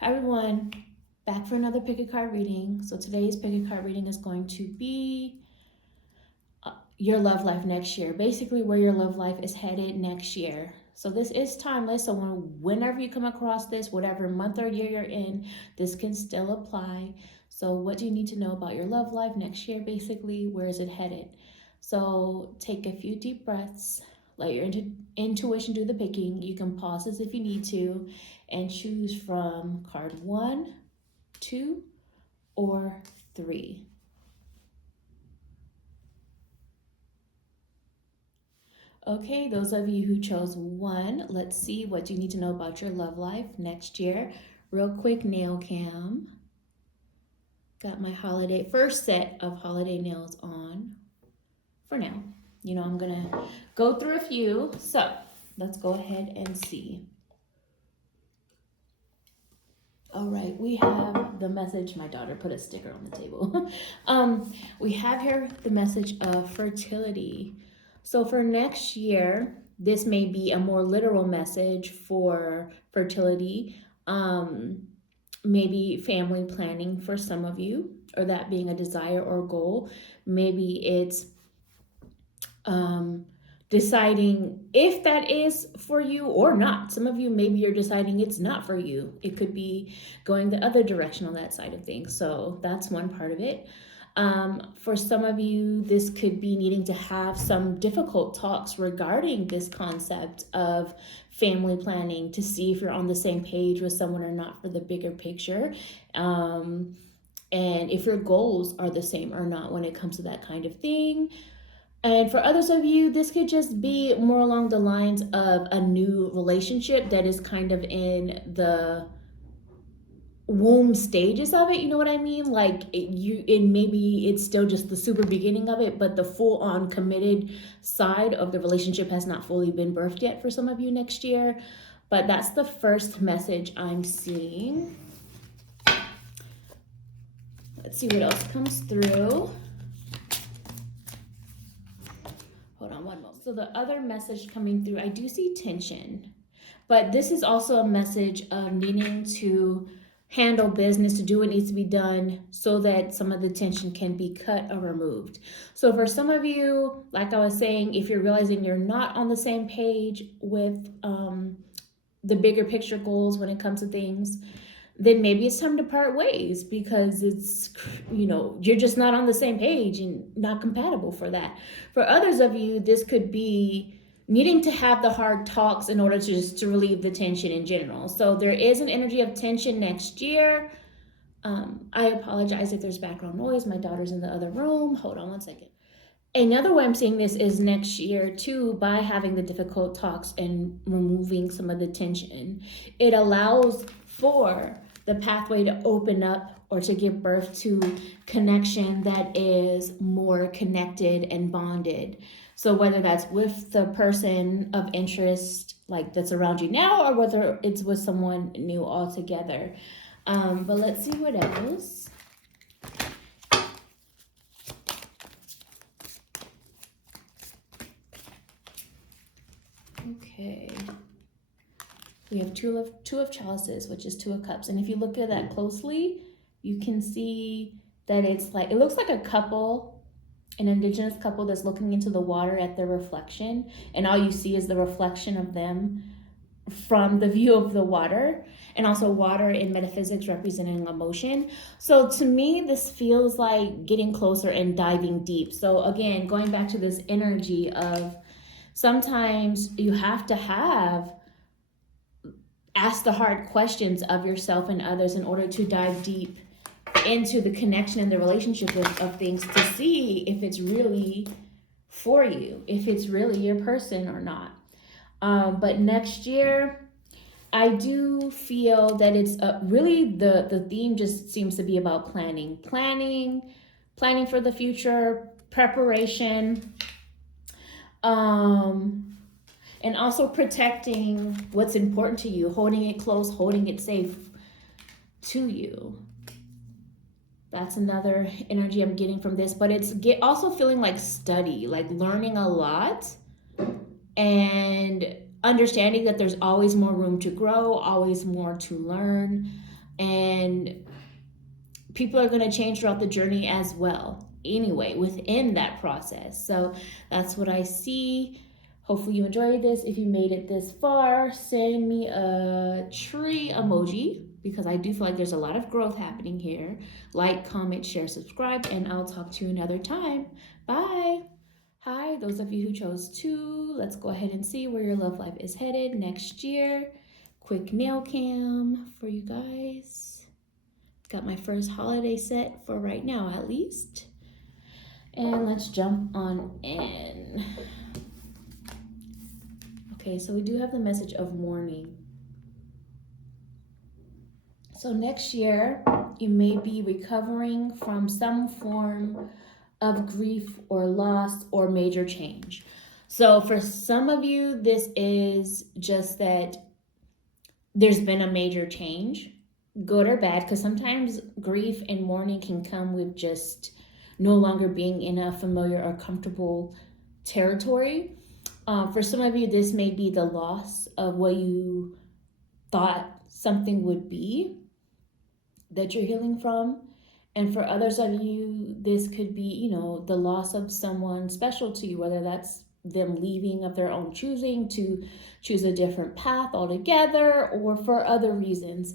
Hi everyone, back for another pick a card reading. So today's pick a card reading is going to be your love life next year. Basically where your love life is headed next year. So this is timeless. So whenever you come across this, whatever month or year you're in, this can still apply. So what do you need to know about your love life next year? Basically, where is it headed? So take a few deep breaths. Let your intuition do the picking. You can pause this if you need to and choose from card 1, 2, or 3. Okay, those of you who chose 1, let's see what you need to know about your love life next year. Real quick nail cam. Got my first set of holiday nails on for now. I'm gonna go through a few. So let's go ahead and see. All right, we have the message. My daughter put a sticker on the table. We have here the message of fertility. So for next year, this may be a more literal message for fertility. Maybe family planning for some of you, or that being a desire or goal. Maybe it's deciding if that is for you or not. Some of you, maybe you're deciding it's not for you. It could be going the other direction on that side of things. So that's one part of it. For some of you, this could be needing to have some difficult talks regarding this concept of family planning to see if you're on the same page with someone or not for the bigger picture. And if your goals are the same or not when it comes to that kind of thing. And for others of you, this could just be more along the lines of a new relationship that is kind of in the womb stages of it. You know what I mean? Like maybe it's still just the super beginning of it, but the full on committed side of the relationship has not fully been birthed yet for some of you next year. But that's the first message I'm seeing. Let's see what else comes through. Hold on one moment. So the other message coming through, I do see tension, but this is also a message of needing to handle business, to do what needs to be done so that some of the tension can be cut or removed. So for some of you, like I was saying, if you're realizing you're not on the same page with the bigger picture goals when it comes to things, then maybe it's time to part ways because it's, you're just not on the same page and not compatible for that. For others of you, this could be needing to have the hard talks in order to just to relieve the tension in general. So there is an energy of tension next year. I apologize if there's background noise. My daughter's in the other room. Hold on one second. Another way I'm seeing this is next year too, by having the difficult talks and removing some of the tension. It allows for the pathway to open up or to give birth to connection that is more connected and bonded. So whether that's with the person of interest like that's around you now, or whether it's with someone new altogether. But let's see what else. Okay. We have two of chalices, which is 2 of cups. And if you look at that closely, you can see that it looks like a couple, an indigenous couple that's looking into the water at their reflection. And all you see is the reflection of them from the view of the water. And also water in metaphysics representing emotion. So to me, this feels like getting closer and diving deep. So again, going back to this energy of sometimes you have to ask the hard questions of yourself and others in order to dive deep into the connection and the relationship of things to see if it's really for you, if it's really your person or not. But next year, I do feel that it's really the theme just seems to be about planning for the future, preparation, and also protecting what's important to you, holding it close, holding it safe to you. That's another energy I'm getting from this, but it's also feeling like study, like learning a lot and understanding that there's always more room to grow, always more to learn. And people are going to change throughout the journey as well, anyway, within that process. So that's what I see. Hopefully you enjoyed this. If you made it this far, send me a tree emoji because I do feel like there's a lot of growth happening here. Like, comment, share, subscribe, and I'll talk to you another time. Bye. Hi, those of you who chose 2, let's go ahead and see where your love life is headed next year. Quick nail cam for you guys. Got my first holiday set for right now, at least. And let's jump on in. Okay, so we do have the message of mourning. So next year, you may be recovering from some form of grief or loss or major change. So for some of you, this is just that there's been a major change, good or bad, because sometimes grief and mourning can come with just no longer being in a familiar or comfortable territory. For some of you, this may be the loss of what you thought something would be that you're healing from. And for others of you, this could be, the loss of someone special to you, whether that's them leaving of their own choosing to choose a different path altogether or for other reasons.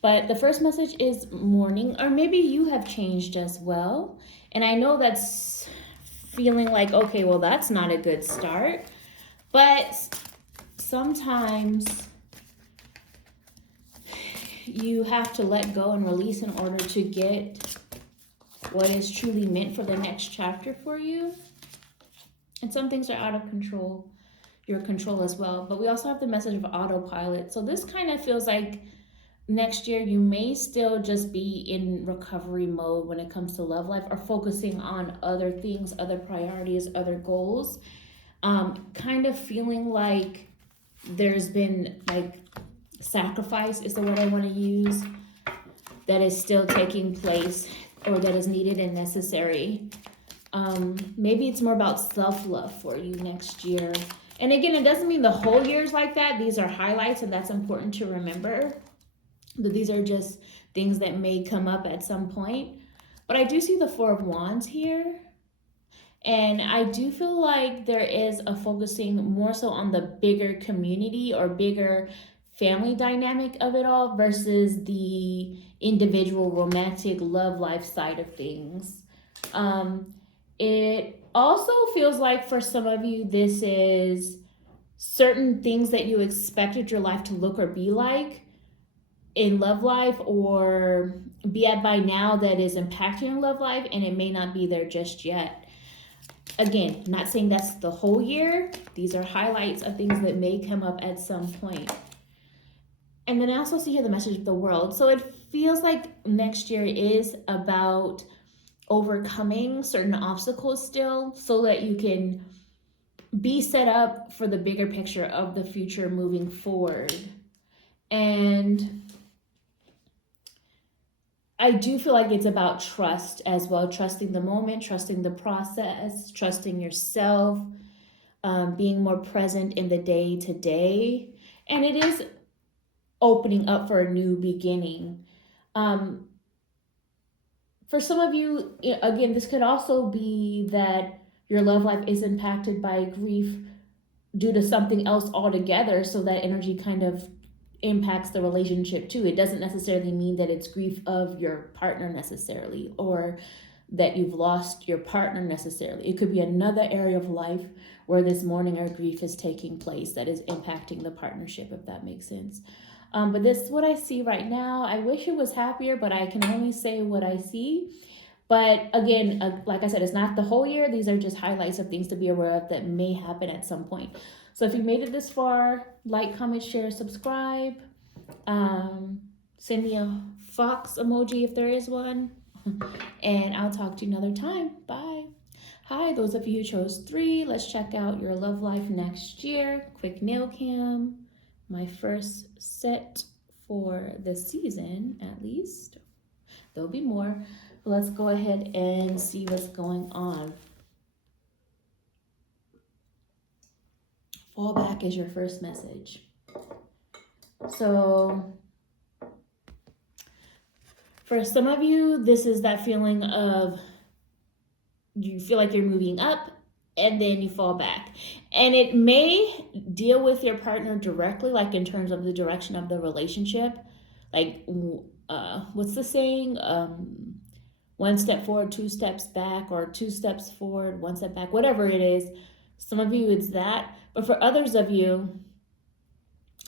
But the first message is mourning, or maybe you have changed as well. And I know that's feeling like, okay, well, that's not a good start. But sometimes you have to let go and release in order to get what is truly meant for the next chapter for you. And some things are out of control, your control as well. But we also have the message of autopilot. So this kind of feels like next year you may still just be in recovery mode when it comes to love life, or focusing on other things, other priorities, other goals. Kind of feeling like there's been like sacrifice is the word I want to use, that is still taking place or that is needed and necessary. Maybe it's more about self-love for you next year. And again, it doesn't mean the whole year is like that. These are highlights, and that's important to remember. But these are just things that may come up at some point. But I do see the 4 of Wands here. And I do feel like there is a focusing more so on the bigger community or bigger family dynamic of it all versus the individual romantic love life side of things. It also feels like for some of you, this is certain things that you expected your life to look or be like in love life or be at by now that is impacting your love life, and it may not be there just yet. Again, not saying that's the whole year. These are highlights of things that may come up at some point. And then I also see here the message of the world. So it feels like next year is about overcoming certain obstacles still, so that you can be set up for the bigger picture of the future moving forward. And I do feel like it's about trust as well, trusting the moment, trusting the process, trusting yourself, being more present in the day to day. And it is opening up for a new beginning. For some of you, again, this could also be that your love life is impacted by grief due to something else altogether, so that energy kind of impacts the relationship too. It doesn't necessarily mean that it's grief of your partner necessarily, or that you've lost your partner necessarily. It could be another area of life where this mourning or grief is taking place that is impacting the partnership, if that makes sense. But this is what I see right now. I wish it was happier, but I can only say what I see. But again, like I said, it's not the whole year. These are just highlights of things to be aware of that may happen at some point. So if you made it this far, like, comment, share, subscribe. Send me a fox emoji if there is one. And I'll talk to you another time. Bye. Hi, those of you who chose 3, let's check out your love life next year. Quick nail cam. My first set for the season, at least. There'll be more. Let's go ahead and see what's going on. Fall back is your first message. So For some of you, this is that feeling of you feel like you're moving up and then you fall back. And it may deal with your partner directly, like in terms of the direction of the relationship. Like, what's the saying? One step forward, two steps back, or two steps forward, one step back, whatever it is. Some of you, it's that. But for others of you,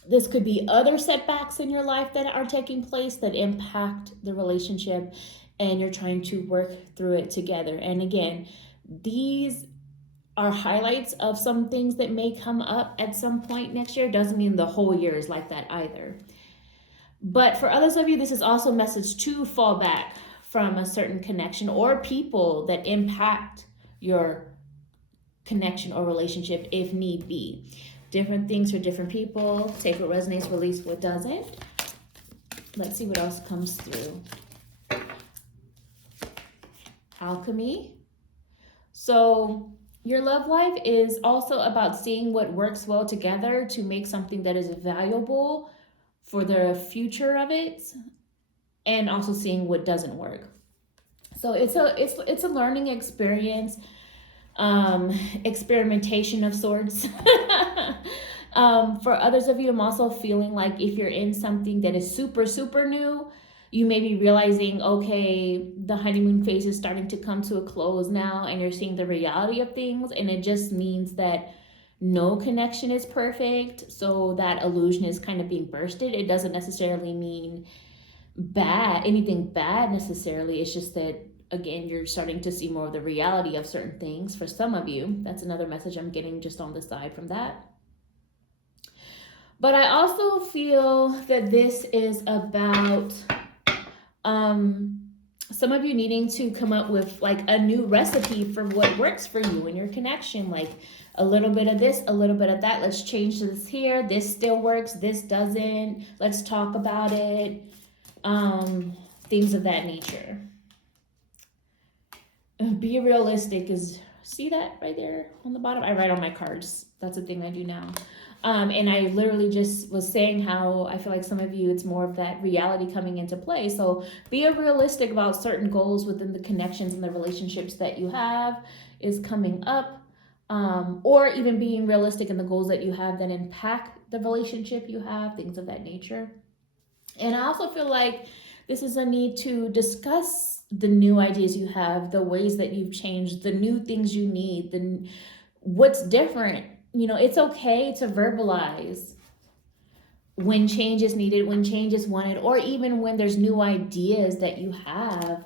this could be other setbacks in your life that are taking place that impact the relationship, and you're trying to work through it together. And again, these are highlights of some things that may come up at some point next year. Doesn't mean the whole year is like that either. But for others of you, this is also a message to fall back from a certain connection or people that impact your connection or relationship if need be. Different things for different people. Take what resonates, release what doesn't. Let's see what else comes through. Alchemy. So your love life is also about seeing what works well together to make something that is valuable for the future of it, and also seeing what doesn't work. So it's a learning experience, experimentation of sorts. For others of you, I'm also feeling like if you're in something that is super, super new, you may be realizing, okay, the honeymoon phase is starting to come to a close now, and you're seeing the reality of things, and it just means that no connection is perfect, so that illusion is kind of being bursted. It doesn't necessarily mean anything bad necessarily. It's just that, again, you're starting to see more of the reality of certain things for some of you. That's another message I'm getting just on the side from that. But I also feel that this is about some of you needing to come up with like a new recipe for what works for you in your connection. Like a little bit of this, a little bit of that. Let's change this here. This still works. This doesn't. Let's talk about it. Things of that nature. Be realistic is, see that right there on the bottom? I write on my cards. That's a thing I do now. And I literally just was saying how I feel like some of you, it's more of that reality coming into play. So be realistic about certain goals within the connections and the relationships that you have is coming up. Or even being realistic in the goals that you have that impact the relationship you have, things of that nature. And I also feel like this is a need to discuss the new ideas you have, the ways that you've changed, the new things you need, what's different. You know, it's okay to verbalize when change is needed, when change is wanted, or even when there's new ideas that you have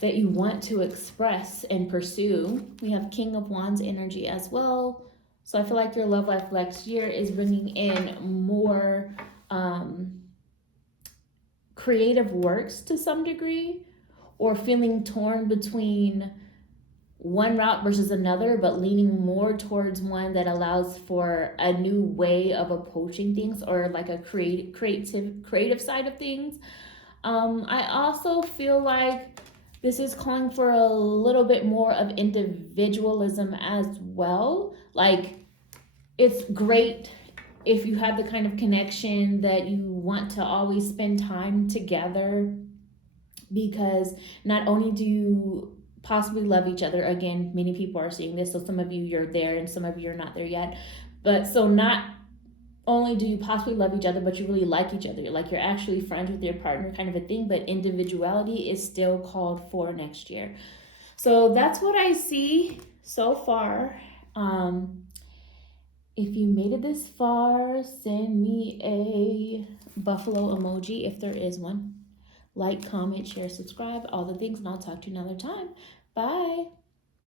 that you want to express and pursue. We have King of Wands energy as well. So I feel like your love life next year is bringing in more creative works to some degree, or feeling torn between one route versus another, but leaning more towards one that allows for a new way of approaching things, or like a creative side of things. I also feel like this is calling for a little bit more of individualism as well. Like, it's great if you have the kind of connection that you want to always spend time together, because not only do you possibly love each other, again, many people are seeing this, so some of you, you're there and some of you are not there yet, but so not only do you possibly love each other, but you really like each other, like you're actually friends with your partner, kind of a thing. But individuality is still called for next year. So that's what I see so far. If you made it this far, send me a buffalo emoji if there is one. Like, comment, share, subscribe, all the things, and I'll talk to you another time. Bye.